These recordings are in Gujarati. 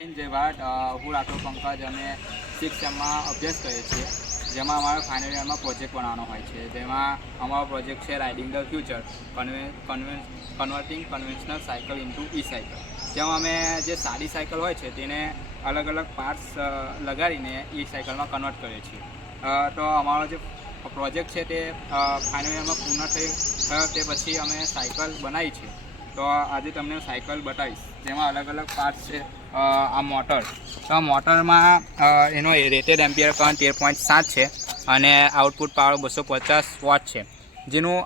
જય ભારત હું રાઠોડ પંકજ અમે 6th સેમમાં અભ્યાસ કરીએ છીએ, જેમાં અમારો ફાઇનલ યરમાં પ્રોજેક્ટ બનાવવાનો હોય છે. જેમાં અમારો પ્રોજેક્ટ છે riding the future, converting conventional cycle into E cycle. જેમાં અમે જે સાદી સાયકલ હોય છે તેને અલગ અલગ પાર્ટ્સ લગાડીને ઈ સાયકલમાં કન્વર્ટ કરીએ છીએ. તો અમારો જે પ્રોજેક્ટ છે તે ફાઇનલ યરમાં પૂર્ણ થયો તે પછી અમે સાયકલ બનાવી છે. તો આજે તમને સાયકલ બતાવીશ, જેમાં અલગ અલગ પાર્ટ્સ છે. આ મોટર, તો મોટરમાં એનો રેટેડ એમ્પિયર કરંટ 13.7 છે અને આઉટપુટ પાવર 250 વોટ છે. જેનું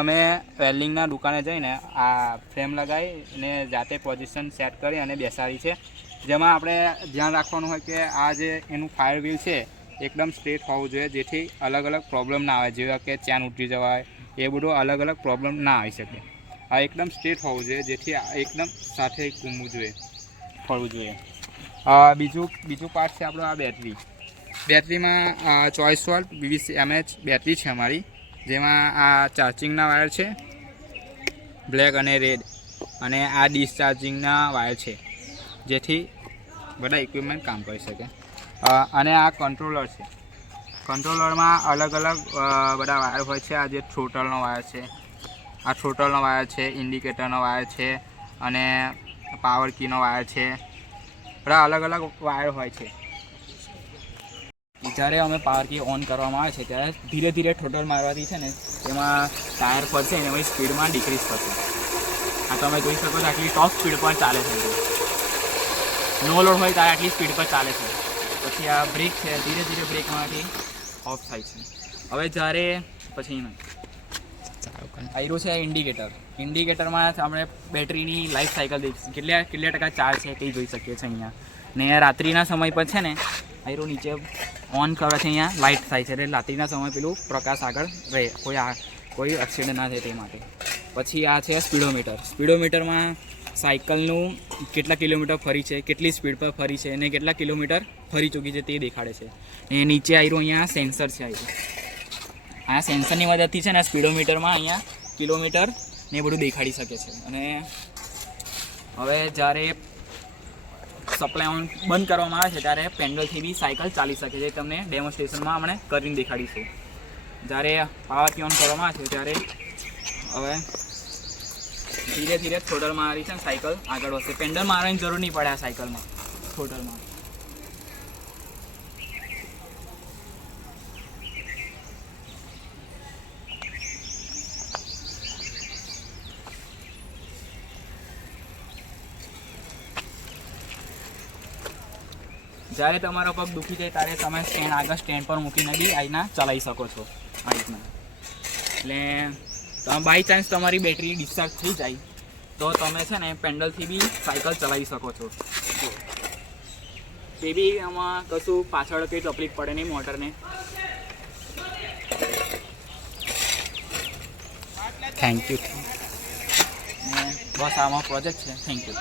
અમે વેલ્ડિંગના દુકાને જઈને આ ફ્રેમ લગાવીને જાતે પોઝિશન સેટ કરી અને બેસાડી છે. જેમાં આપણે ધ્યાન રાખવાનું હોય કે આ જે એનું ફાયર વ્હીલ છે એકદમ સ્ટ્રેટ હોવું જોઈએ, જેથી અલગ અલગ પ્રોબ્લેમ ના આવે, જેવા કે ચેન ઉતરી જવાય, એ બધું અલગ અલગ પ્રોબ્લેમ ના આવી શકે. આ એકદમ સ્ટ્રેટ હોવું જોઈએ, જેથી એકદમ સાથે ઘૂમવું જોઈએ, ફરવું જોઈએ. બીજું પાર્ટ છે આપણો આ બેટરીમાં 24 વોલ્ટ 20 mAh બેટરી છે અમારી, જેમાં આ ચાર્જિંગના વાયર છે બ્લેક અને રેડ, અને આ ડિસ્ચાર્જિંગના વાયર છે, જેથી બધા ઇક્વિપમેન્ટ કામ કરી શકે. અને આ કંટ્રોલર છે. કંટ્રોલરમાં અલગ અલગ બધા વાયર હોય છે. આ જે થ્રોટલનો વાયર છે, આ થ્રોટલનો વાયર છે, ઇન્ડિકેટરનો વાયર છે અને પાવર કીનો વાયર છે. બધા અલગ અલગ વાયર હોય છે. જ્યારે અમે પાવર કી ઓન કરવામાં આવે છે ત્યારે ધીરે ધીરે થ્રોટલ મારવાથી છે ને એમાં ટાયર ફરશે અને એમાં સ્પીડમાં ડિક્રીઝ થશે. આ તમે જોઈ શકો છો, આટલી ટોપ સ્પીડ પર ચાલે છે. નો લોડ હોય ત્યારે આટલી સ્પીડ પર ચાલે છે. પછી આ બ્રેક છે, ધીરે ધીરે બ્રેકમાંથી ઓફ થાય છે. હવે જ્યારે પછી આયરો છે ઇન્ડિકેટરમાં આપણે બેટરીની લાઈફ સાયકલ કેટલા ટકા ચાર્જ છે તે જોઈ શકીએ છીએ અહીંયા. ને રાત્રિના સમય પર છે ને આયરો નીચે ઓન કરે છે, અહીંયા લાઇટ થાય છે, એટલે રાત્રિના સમય પેલું પ્રકાશ આગળ રહે, કોઈ એક્સિડન્ટ ના થાય તે માટે. પછી આ છે સ્પીડોમીટરમાં સાયકલનું કેટલા કિલોમીટર ફરી છે, કેટલી સ્પીડ પર ફરી છે અને કેટલા કિલોમીટર ફરી ચૂકી છે તે દેખાડે છે. એ નીચે આયરો અહીંયા સેન્સર છે. આ સેન્સરની મદદથી છે ને સ્પીડોમીટરમાં અહીંયા કિલોમીટર ને એ બધું દેખાડી શકે છે. અને હવે જ્યારે સપ્લાય ઓન બંધ કરવામાં આવે છે ત્યારે પેન્ડલથી બી સાયકલ ચાલી શકે છે. તમને ડેમોન્સ્ટ્રેશનમાં આપણે કરીને દેખાડીશું. જ્યારે પાવરથી ઓન કરવામાં આવે છે ત્યારે હવે ધીરે ધીરે થ્રોટલ મારી છે ને સાયકલ આગળ વધશે. પેન્ડલ મારવાની જરૂર નહીં પડે આ સાયકલમાં, થ્રોટલમાં. જ્યારે તમારો પગ દુખી જાય ત્યારે તમે સ્ટેન્ડ પર મૂકીને બી આઈના ચલાવી શકો છો આ રીતના. એટલે તમે બાય ચાન્સ તમારી બેટરી ડિસ્ચાર્જ થઈ જાય તો તમે છે ને પેન્ડલથી બી સાયકલ ચલાવી શકો છો. તે બી આમાં કશું પાછળ કંઈ તકલીફ પડે નહીં મોટરને. Thank you. બસ આમાં પ્રોજેક્ટ છે. Thank you.